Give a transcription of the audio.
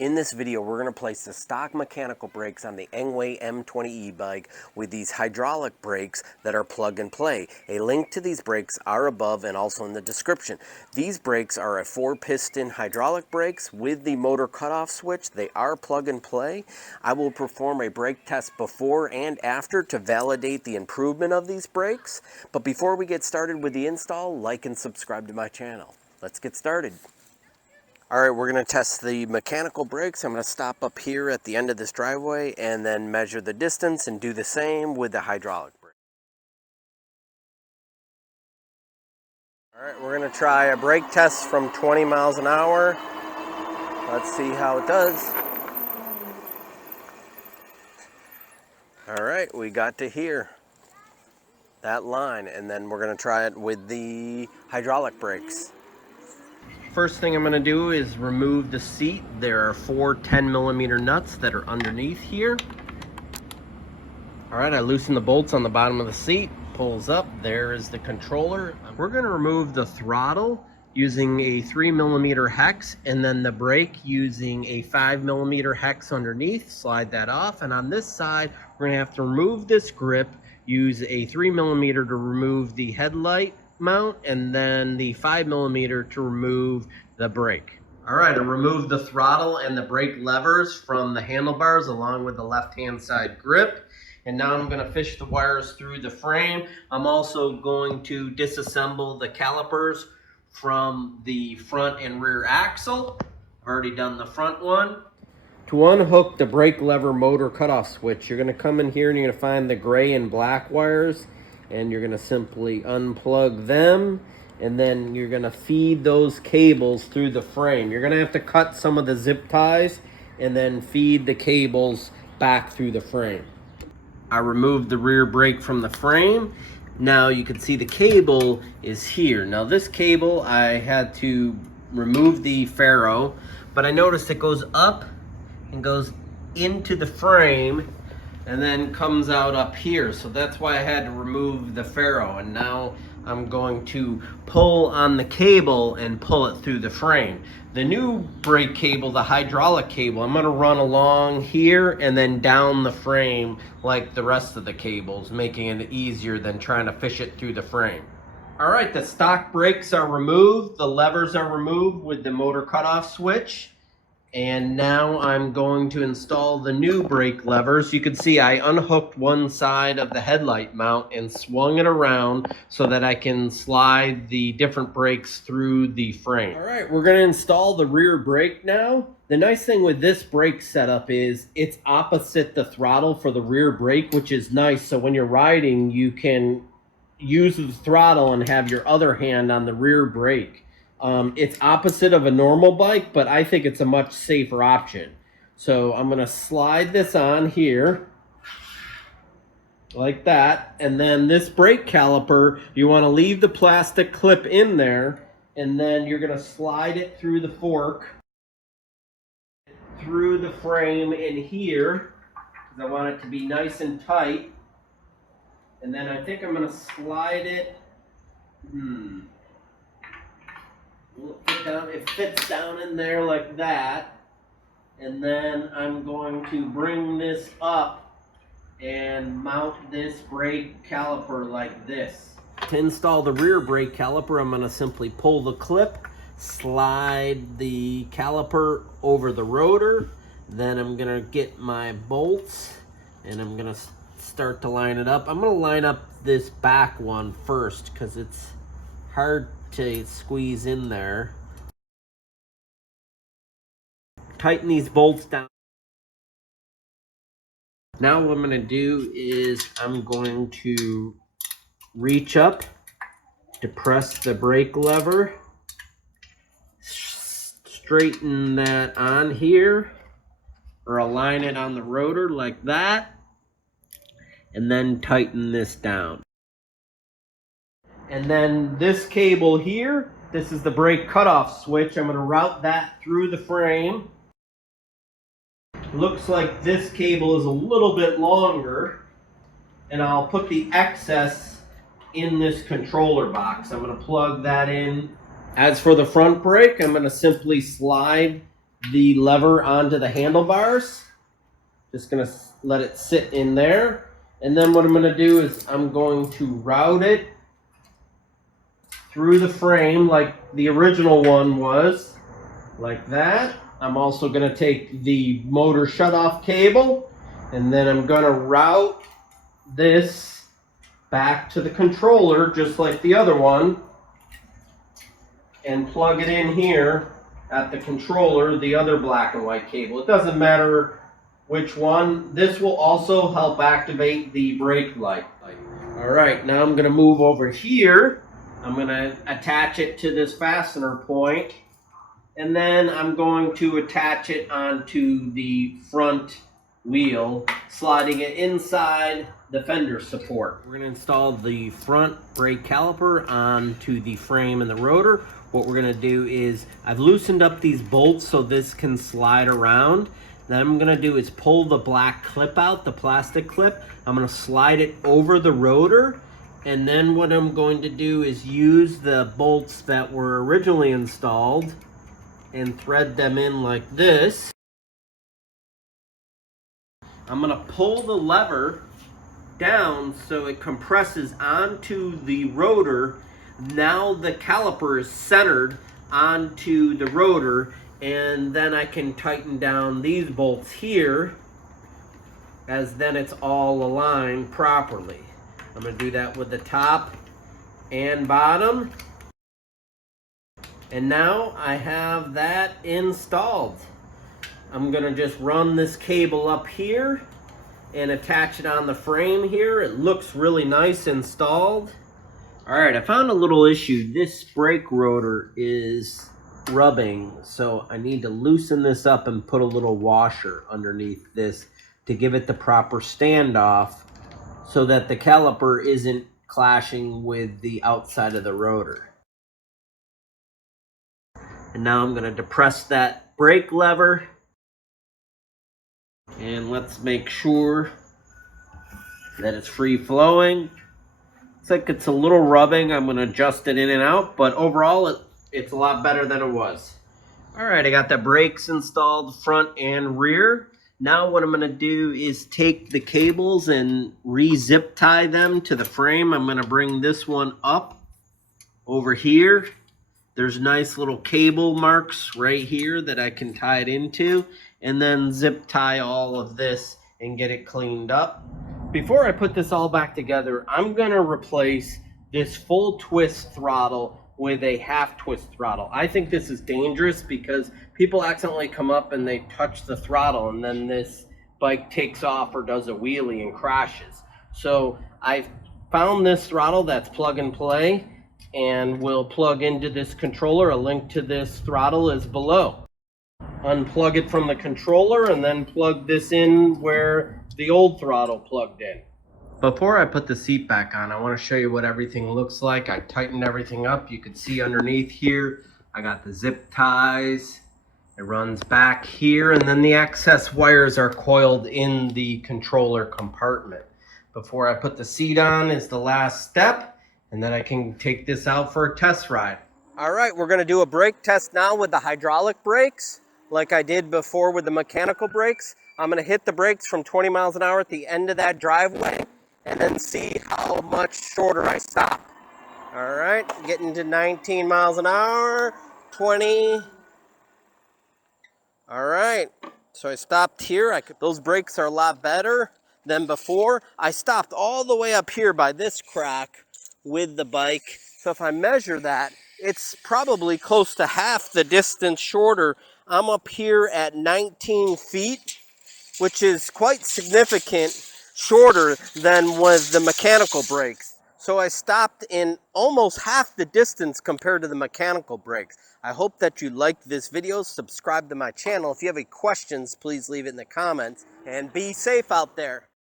In this video, we're going to place the stock mechanical brakes on the Engwe M20 e-bike with these hydraulic brakes that are plug and play. A link to these brakes are above and also in the description. These brakes are a 4-piston hydraulic brakes with the motor cutoff switch. They are plug and play. I will perform a brake test before and after to validate the improvement of these brakes. But before we get started with the install, like and subscribe to my channel. Let's get started. All right, we're going to test the mechanical brakes. I'm going to stop up here at the end of this driveway and then measure the distance and do the same with the hydraulic brake. All right, we're going to try a brake test from 20 miles an hour. Let's see how it does. All right, we got to here, that line, and then we're going to try it with the hydraulic brakes. First thing I'm going to do is remove the seat. There are 4 10mm nuts that are underneath here. All right, I loosen the bolts on the bottom of the seat, pulls up, there is the controller. We're going to remove the throttle using a 3mm hex, and then the brake using a 5mm hex underneath. Slide that off, and on this side, we're going to have to remove this grip, use a 3mm to remove the headlight mount, and then the 5mm to remove the brake. All right, I removed the throttle and the brake levers from the handlebars along with the left-hand side grip. And now I'm going to fish the wires through the frame. I'm also going to disassemble the calipers from the front and rear axle. I've already done the front one. To unhook the brake lever motor cutoff switch, you're going to come in here and you're going to find the gray and black wires, and you're going to simply unplug them, and then you're going to feed those cables through the frame. You're going to have to cut some of the zip ties and then feed the cables back through the frame. I removed the rear brake from the frame. Now you can see the cable is here. Now this cable, I had to remove the ferrule, but I noticed it goes up and goes into the frame and then comes out up here. So that's why I had to remove the ferrule. And now I'm going to pull on the cable and pull it through the frame. The new brake cable, the hydraulic cable, I'm gonna run along here and then down the frame like the rest of the cables, making it easier than trying to fish it through the frame. All right, the stock brakes are removed. The levers are removed with the motor cutoff switch. And now I'm going to install the new brake levers. You can see I unhooked one side of the headlight mount and swung it around so that I can slide the different brakes through the frame. All right, we're going to install the rear brake now. The nice thing with this brake setup is it's opposite the throttle for the rear brake, which is nice. So when you're riding, you can use the throttle and have your other hand on the rear brake. It's opposite of a normal bike, but I think it's a much safer option. So I'm going to slide this on here like that. And then this brake caliper, you want to leave the plastic clip in there, and then you're going to slide it through the fork, through the frame in here, because I want it to be nice and tight. And then I think I'm going to slide it. It fits down in there like that, and then I'm going to bring this up and mount this brake caliper like this. To install the rear brake caliper, I'm going to simply pull the clip, slide the caliper over the rotor, then I'm going to get my bolts and I'm going to start to line it up. I'm going to line up this back one first because it's hard to squeeze in there. Tighten these bolts down. Now what I'm going to do is I'm going to reach up to press the brake lever, straighten that on here, or align it on the rotor like that, and then tighten this down. And then this cable here, this is the brake cutoff switch. I'm going to route that through the frame. Looks like this cable is a little bit longer, and I'll put the excess in this controller box. I'm going to plug that in. As for the front brake, I'm going to simply slide the lever onto the handlebars. Just gonna let it sit in there. And then what I'm gonna do is I'm going to route it through the frame like the original one was, like that. I'm also gonna take the motor shutoff cable, and then I'm gonna route this back to the controller just like the other one, and plug it in here at the controller, the other black and white cable. It doesn't matter which one. This will also help activate the brake light. All right, now I'm gonna move over here. I'm gonna attach it to this fastener point, and then I'm going to attach it onto the front wheel, sliding it inside the fender support. We're gonna install the front brake caliper onto the frame and the rotor. What we're gonna do is, I've loosened up these bolts so this can slide around. Then I'm gonna do is pull the black clip out, the plastic clip. I'm gonna slide it over the rotor, and then what I'm going to do is use the bolts that were originally installed and thread them in like this. I'm gonna pull the lever down so it compresses onto the rotor. Now the caliper is centered onto the rotor, and then I can tighten down these bolts here, as then it's all aligned properly. I'm gonna do that with the top and bottom. And now I have that installed. I'm gonna just run this cable up here and attach it on the frame here. It looks really nice installed. All right, I found a little issue. This brake rotor is rubbing, so I need to loosen this up and put a little washer underneath this to give it the proper standoff so that the caliper isn't clashing with the outside of the rotor. And now I'm gonna depress that brake lever, and let's make sure that it's free flowing. Looks like it's a little rubbing. I'm gonna adjust it in and out, but overall it's a lot better than it was. All right, I got the brakes installed front and rear. Now what I'm gonna do is take the cables and re-zip tie them to the frame. I'm gonna bring this one up over here. There's nice little cable marks right here that I can tie it into, and then zip tie all of this and get it cleaned up. Before I put this all back together, I'm gonna replace this full twist throttle with a half twist throttle. I think this is dangerous because people accidentally come up and they touch the throttle, and then this bike takes off or does a wheelie and crashes. So I've found this throttle that's plug and play, and will plug into this controller. A link to this throttle is below. Unplug it from the controller and then plug this in where the old throttle plugged in. Before I put the seat back on, I want to show you what everything looks like. I tightened everything up. You can see underneath here, I got the zip ties. It runs back here, and then the excess wires are coiled in the controller compartment. Before I put the seat on is the last step, and then I can take this out for a test ride. All right, we're gonna do a brake test now with the hydraulic brakes, like I did before with the mechanical brakes. I'm gonna hit the brakes from 20 miles an hour at the end of that driveway, and then see how much shorter I stop. All right, getting to 19 miles an hour, 20. All right, so I stopped here. Those brakes are a lot better than before. I stopped all the way up here by this crack with the bike. So if I measure that, it's probably close to half the distance shorter. I'm up here at 19 feet, which is quite significant shorter than with the mechanical brakes. So I stopped in almost half the distance compared to the mechanical brakes. I hope that you liked this video. Subscribe to my channel. If you have any questions, please leave it in the comments, and be safe out there.